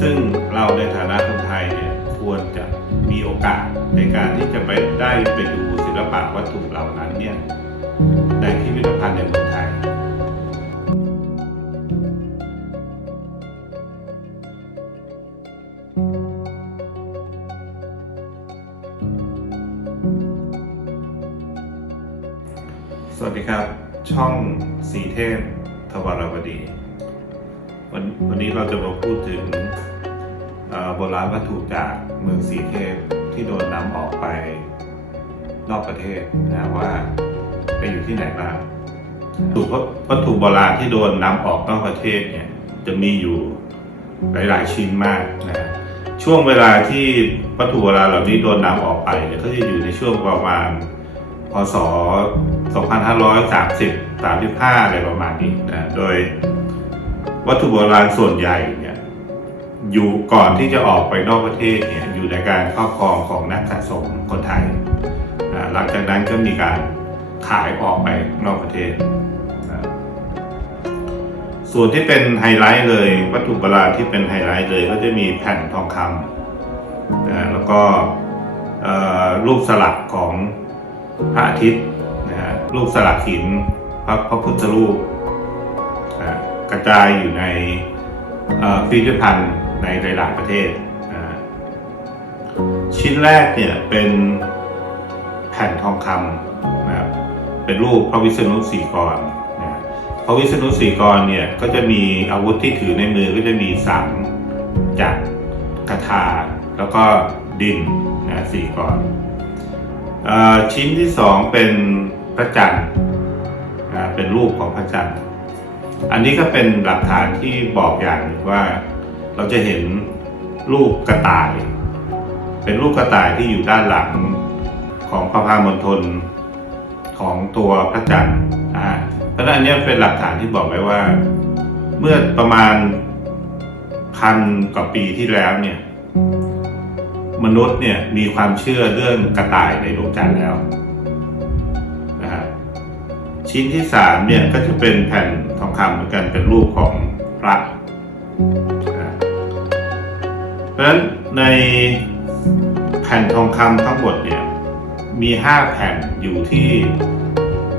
ซึ่งเราในฐานะคนไทยเนี่ยควรจะมีโอกาสในการที่จะไปได้ไปดูศิลปะวัตถุเหล่านั้นเนี่ยในพิพิธภัณฑ์ในเมืองไทยสวัสดีครับ ช่องสีเทพทวารวดี วันวันนี้เราจะมาพูดถึงโบราณวัตถุจากเมืองสีเทพที่โดนนำออกไปนอกประเทศนะว่าไปอยู่ที่ไหนบ้างวัตถุวัตถุโบราณที่โดนนำออกนอกประเทศเนี่ยจะมีอยู่หลาย ๆ ชิ้นมากนะช่วงเวลาที่วัตถุโบราณเหล่านี้โดนนำออกไปเนี่ยก็จะอยู่ในช่วงประมาณพศ 2530 35อะไรประมาณนี้นะโดย วัตถุโบราณส่วนใหญ่เนี่ยอยู่ก่อนที่จะออกไปนอกประเทศเนี่ยอยู่ในการครอบครองของนักสะสมคนไทย หลังจากนั้นก็มีการขายออกไปนอกประเทศ ส่วนที่เป็นไฮไลท์เลย วัตถุโบราณที่เป็นไฮไลท์เลยก็จะมีแผ่นทองคำแล้วก็รูปสลักของพระอาทิตย์นะฮะรูปสลักหินพระพระพุทธรูป กระจายอยู่ในเอ่อพิพิธภัณฑ์ในหลาย ๆ ประเทศนะชิ้นแรกเนี่ยเป็นแผ่นทองคำนะครับเป็นรูปพระวิษณุสีกรนะพระวิษณุสีกรเนี่ยก็จะมีอาวุธที่ถือในมือก็จะมีสังจักรคาถาแล้วก็ดินนะสี่กรเอ่อชิ้นที่สองเป็นพระจันทร์เป็นรูปของพระจันทร์ อันนี้ก็เป็นหลักฐานที่บอกอย่างหนึ่งว่าเราจะเห็นรูปกระต่าย เป็นรูปกระต่ายที่อยู่ด้านหลังของพระพามณฑลของตัวพระจันทร์อ่าเพราะฉะนั้นอันนี้เป็นหลักฐานที่บอกไว้ว่า เมื่อประมาณพันกว่าปีที่แล้วเนี่ยมนุษย์เนี่ยมีความเชื่อเรื่องกระต่ายในดวงจันทร์แล้วนะฮะชิ้นที่สามเนี่ยก็จะเป็นแผ่น ทองคำเหมือนกันเป็นรูปของพระเพราะฉะนั้นในแผ่นทองคำทั้งหมดเนี่ยมีห้าแผ่นอยู่ที่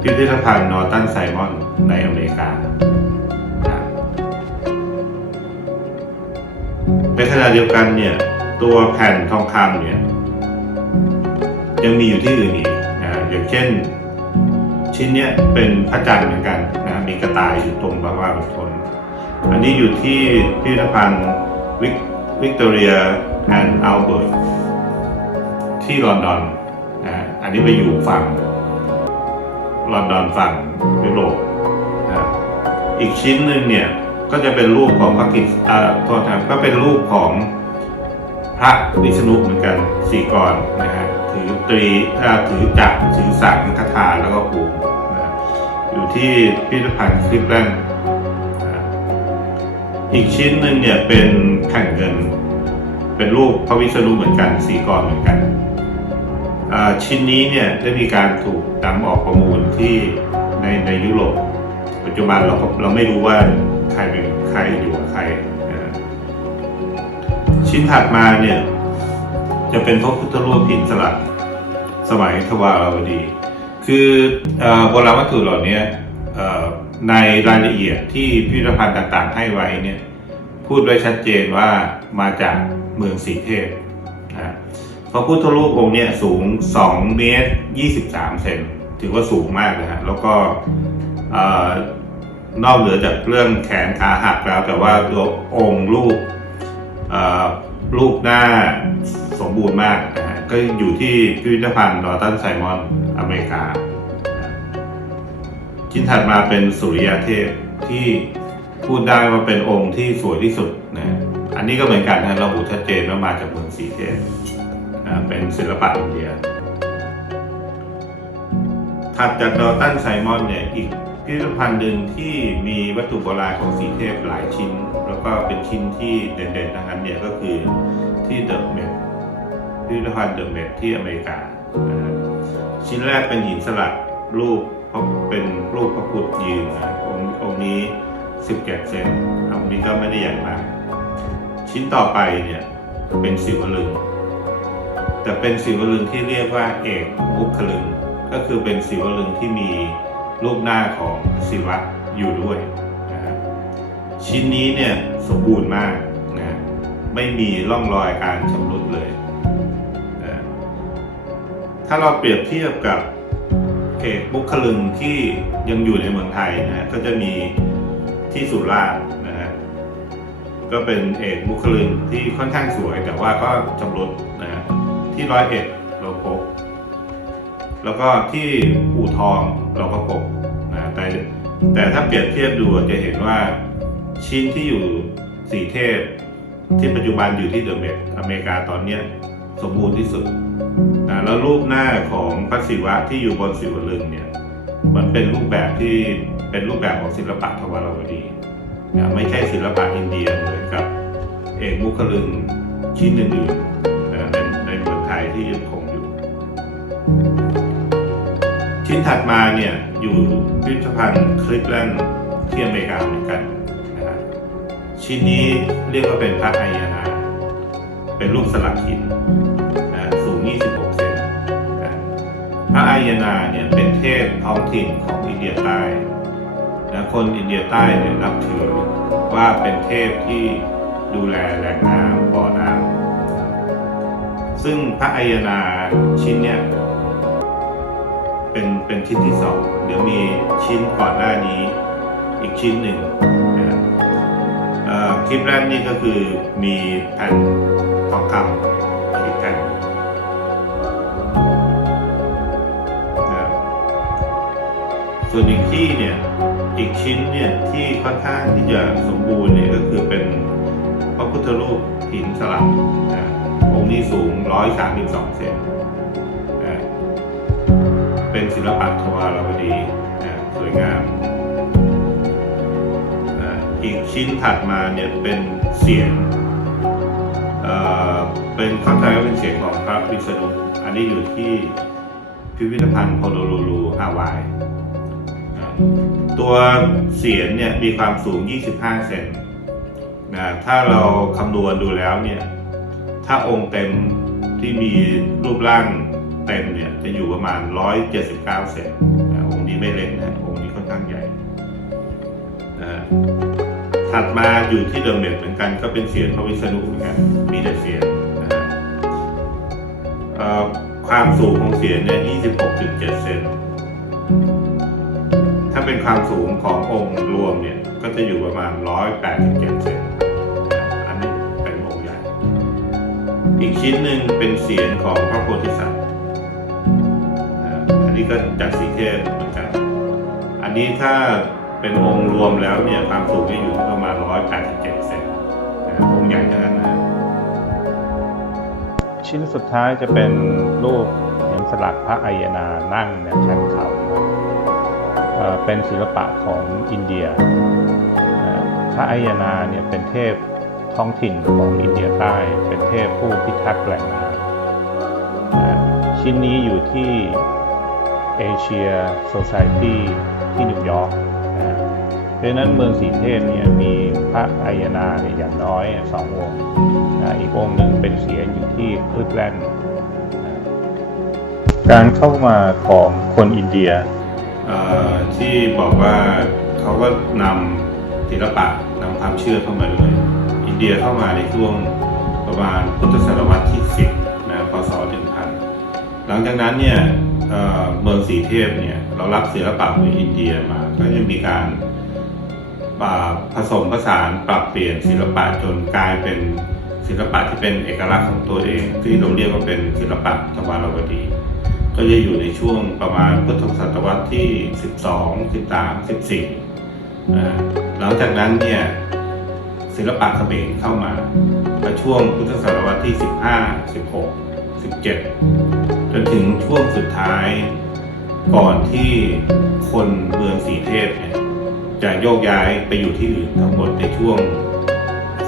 พิพิธภัณฑ์นอร์ตันไซมอนในอเมริกา ในขณะเดียวกันเนี่ยตัวแผ่นทองคำเนี่ยยังมีอยู่ที่อื่นอีกนะอย่างเช่นชิ้นเนี้ยเป็นพระจันทร์เหมือนกัน มีกระต่ายอยู่ตรงบางวาบทนอันนี้อยู่ที่พิพิธภัณฑ์วิกตอเรียแอนด์อัลเบิร์ตที่ลอนดอนนะอันนี้ไปอยู่ฝั่งลอนดอนฝั่งยุโรปนะอีกชิ้นหนึ่งเนี่ยก็จะเป็นรูปของพระกิตอ่าโทษนะก็เป็นรูปของพระวิษณุเหมือนกันสี่กรนะฮะถือตรีอ่าถือจักรถือสังคาถาแล้วก็ภูมิ อยู่ที่พิพิธภัณฑ์คลิปแลนด์อีกชิ้นหนึ่งเนี่ยเป็นแผ่นเงิน เป็นรูปพระวิษณุเหมือนกันสี่กรเหมือนกันอ่าชิ้นนี้เนี่ยได้มีการถูกนำออกประมูลที่ในในยุโรปปัจจุบันเราเราไม่รู้ว่าใครเป็นใครอยู่กับใคร ชิ้นถัดมาเนี่ยจะเป็นพระพุทธรูปหินสลักสมัยทวารวดี คือโบราณวัตถุเหล่านี้ในรายละเอียดที่พิพิธภัณฑ์ต่างๆ ให้ไว้เนี่ยพูดไว้ชัดเจนว่ามาจากเมืองสีเทพนะพระพุทธรูปองค์เนี่ยสูง 2 เมตร 23 เซนถือว่าสูงมากเลยฮะแล้วก็นอกเหนือจากเรื่องแขนขาหักแล้ว แต่ว่าตัวองค์รูปรูปหน้าสมบูรณ์มากนะ ฮะก็อยู่ที่พิพิธภัณฑ์ดอตันไซมอนอเมริกา ชิ้นถัดมาเป็นสุริยเทพที่พูดได้ว่าเป็นองค์ที่สวยที่สุดนะอันนี้ก็เหมือนกันนะเระบุชัดเจนว่ามาจากเมืองสีเทพเป็นศิลปะอินเดียถัดจากดอตันไซมอนเนี่ยอีกพิพิธภัณฑ์หนึ่งที่มีวัตถุโบราณของสีเทพหลายชิ้น แล้วก็เป็นชิ้นที่เด่นๆทั้งนั้นเนี่ยก็คือที่เดอะเมด พิพิธภัณฑ์เดอะเมดที่อเมริกานะชิ้นแรกเป็นหินสลักรูปพระเป็นรูปพระพุทธยืนนะองค์องนี้ 17 เซนองค์นี้ก็ไม่ได้ใหญ่มาก ชิ้นต่อไปเนี่ยเป็นศิวลึง แต่เป็นศิวลึงที่เรียกว่าเอกบุคลึง ก็คือเป็นศิวลึงที่มีรูปหน้าของศิวะอยู่ด้วยนะชิ้นนี้เนี่ยสมบูรณ์มากนะไม่มีร่องรอยการชำรุดเลย ถ้าเราเปรียบเทียบกับเอกบุคลึงที่ยังอยู่ในเมืองไทยนะฮะก็จะมีที่สุราษฎร์นะฮะก็เป็นเอกบุคลินที่ค่อนข้างสวย แต่ว่าก็ชำรุดนะฮะที่ร้อยเอ็ดเราพบ แล้วก็ที่อู่ทองเราก็พบนะแต่แต่ถ้าเปรียบเทียบดูจะเห็นว่าชิ้นที่อยู่สีเทพที่ปัจจุบันอยู่ที่เดอะเมดอเมริกาตอนเนี้ย สมบูรณ์ที่สุดนะแล้วรูปหน้าของพระศิวะที่อยู่บนศิวลึงเนี่ยมันเป็นรูปแบบที่เป็นรูปแบบของศิลปะทวารวดีนะไม่ใช่ศิลปะอินเดียเหมือนกับเอกมุขลึงชิ้นอื่นๆนะในในเมืองไทยที่ยังคงอยู่ ชิ้นถัดมาเนี่ยอยู่พิพิธภัณฑ์คลิฟแลนด์ที่อเมริกาเหมือนกันนะฮะชิ้นนี้เรียกว่าเป็นพระไอยานา เป็นรูปสลักหินนะสูง 26 เซนนะพระไอยนาเนี่ยเป็นเทพท้องถิ่นของอินเดียใต้นะคนอินเดียใต้เนี่ยนับถือว่าเป็นเทพที่ดูแลแหล่งน้ำบ่อน้ำซึ่งพระอัยนาชิ้นเนี่ยเป็นเป็นชิ้นที่สองเดี๋ยวมีชิ้นก่อนหน้านี้อีกชิ้นหนึ่งนะคลิปแรกนี่ก็คือมีแผ่น ทองคำขีดกันนะส่วนอีกที่เนี่ยอีกชิ้นเนี่ยที่ค่อนข้างที่จะสมบูรณ์เนี่ยก็คือเป็นพระพุทธรูปหินสลักนะองค์นี้สูง 132 เซนนะเป็นศิลปะทวารวดีนะสวยงามนะอีกชิ้นถัดมาเนี่ยเป็นเสียงเอ่อ เป็นเข้าใจว่าเป็นเสียงของพระวิษณุอันนี้อยู่ที่พิพิธภัณฑ์โฮโนลูลูฮาวาย ตัวเสียนเนี่ยมีความสูง 25 เซนนะถ้าเราคำนวณดูแล้วเนี่ย ถ้าองค์เต็มที่มีรูปร่างเต็มเนี่ยจะอยู่ประมาณ 179 เซนนะองค์นี้ไม่เล็กนะองค์นี้ค่อนข้างใหญ่นะถัดมาอยู่ที่เดิมเม็ดเหมือนกันก็เป็นเสียนพระวิษณุเหมือนกัน มีแต่เสียนนะฮะเอ่อ ความสูงของเสียนเนี่ย26.7 เซน ถ้าเป็นความสูงขององค์รวมเนี่ย ก็จะอยู่ประมาณ 187 เซน อันนี้เป็นองค์ใหญ่ อีกชิ้นหนึ่งเป็นเสียงของพระโพธิสัตว์ อันนี้ก็จากสีเทพเหมือนกัน อันนี้ถ้าเป็นองค์รวมแล้วเนี่ย ความสูงจะอยู่ที่ประมาณ 187 เซนองค์ใหญ่ทั้งนั้นนะ ชิ้นสุดท้ายจะเป็นรูปเห็นสลักพระอัยนานั่งในชันเขาเอ่อเป็นศิลปะของอินเดีย พระอัยนาเนี่ยเป็นเทพท้องถิ่นของอินเดียใต้ เป็นเทพผู้พิทักษ์แหล่งน้ำชิ้นนี้อยู่ที่เอเชียโซซ i ตี้ที่นิวยอร์ก เพราะนั้นเมืองสีเทพเนี่ยมีพระอัยนาเนี่ยอย่างน้อยสององค์อีกองค์หนึ่งเป็นเสียนอยู่ที่คลิฟแลนด์การเข้ามาของคนอินเดียที่บอกว่าเขาก็นำศิลปะนำความเชื่อเข้ามาด้วยอินเดียเข้ามาในช่วงประมาณพุทธศตวรรษที่ 10นะพศ1000 หลังจากนั้นเนี่ยเมืองสีเทพเนี่ยเรารับศิลปะของอินเดียมาก็จะมีการ ผสมผสานปรับเปลี่ยนศิลปะจนกลายเป็นศิลปะที่เป็นเอกลักษณ์ของตัวเอง ที่เราเรียกว่าเป็นศิลปะทวารวดี ก็จะอยู่ในช่วงประมาณพุทธศตวรรษที่ 12 13 14นะหลังจากนั้นเนี่ยศิลปะเขมรเข้ามาในช่วงพุทธศตวรรษที่ 15 16 17 จนถึงช่วงสุดท้ายก่อนที่คนเมืองสีเทพเนี่ย จะโยกย้ายไปอยู่ที่อื่นทั้งหมดในช่วง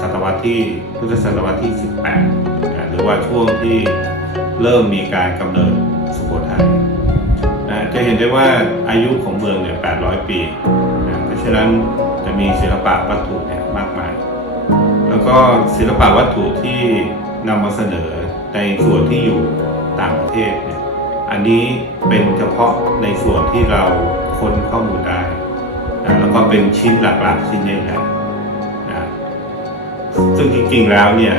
ศตวรรษที่พุทธศตวรรษที่ 18นะหรือว่าช่วงที่เริ่มมีการกำเนิดสุโขทัยนะจะเห็นได้ว่าอายุของเมืองเนี่ย 800 ปีนะเพราะฉะนั้นจะมีศิลปะวัตถุเนี่ยมากมาย แล้วก็ศิลปะวัตถุที่นำมาเสนอในส่วนที่อยู่ต่างประเทศเนี่ย อันนี้เป็นเฉพาะในส่วนที่เราค้นข้อมูลได้ เป็นชิ้นหลักๆ ชิ้นใหญ่ๆนะซึ่งจริงๆแล้วเนี่ย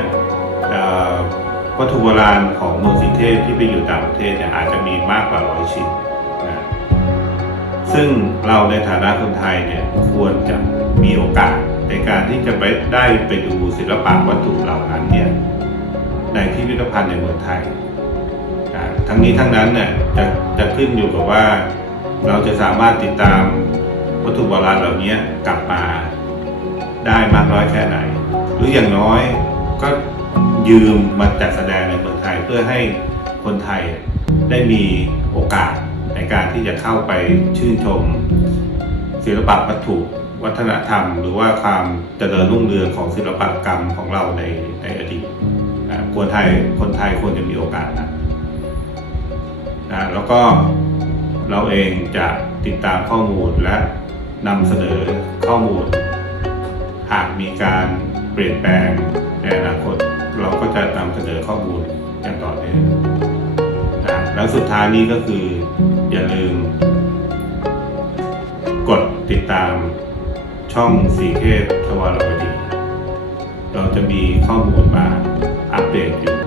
วัตถุโบราณของเมืองสิงเทพที่ไปอยู่ต่างประเทศเนี่ยอาจจะมีมากกว่าร้อยชิ้นนะซึ่งเราในฐานะคนไทยเนี่ยควรจะมีโอกาสในการที่จะไปได้ไปดูศิลปะวัตถุเหล่านั้นเนี่ยในพิพิธภัณฑ์ในเมืองไทยอ่าทั้งนี้ทั้งนั้นเนี่ยจะจะขึ้นอยู่กับว่าเราจะสามารถติดตาม วัตถุโบราณเหล่านี้กลับมาได้มากน้อยแค่ไหน หรืออย่างน้อยก็ยืมมาจัดแสดงในเมืองไทยเพื่อให้คนไทยได้มีโอกาสในการที่จะเข้าไปชื่นชม ศิลปะวัตถุวัฒนธรรม หรือว่าความเจริญรุ่งเรืองของศิลปกรรมของเราในในอดีตอ่าคนไทยคนไทยควรจะมีโอกาสนะนะแล้วก็เราเองจะติดตามข้อมูลและ นำเสนอข้อมูล หากมีการเปลี่ยนแปลงในอนาคต เราก็จะนำเสนอข้อมูลอย่างต่อเนื่องนะแล้วสุดท้ายนี้ก็คือ อย่าลืม กดติดตามช่องสีเทพทวารวดี เราจะมีข้อมูลมาอัปเดตอยู่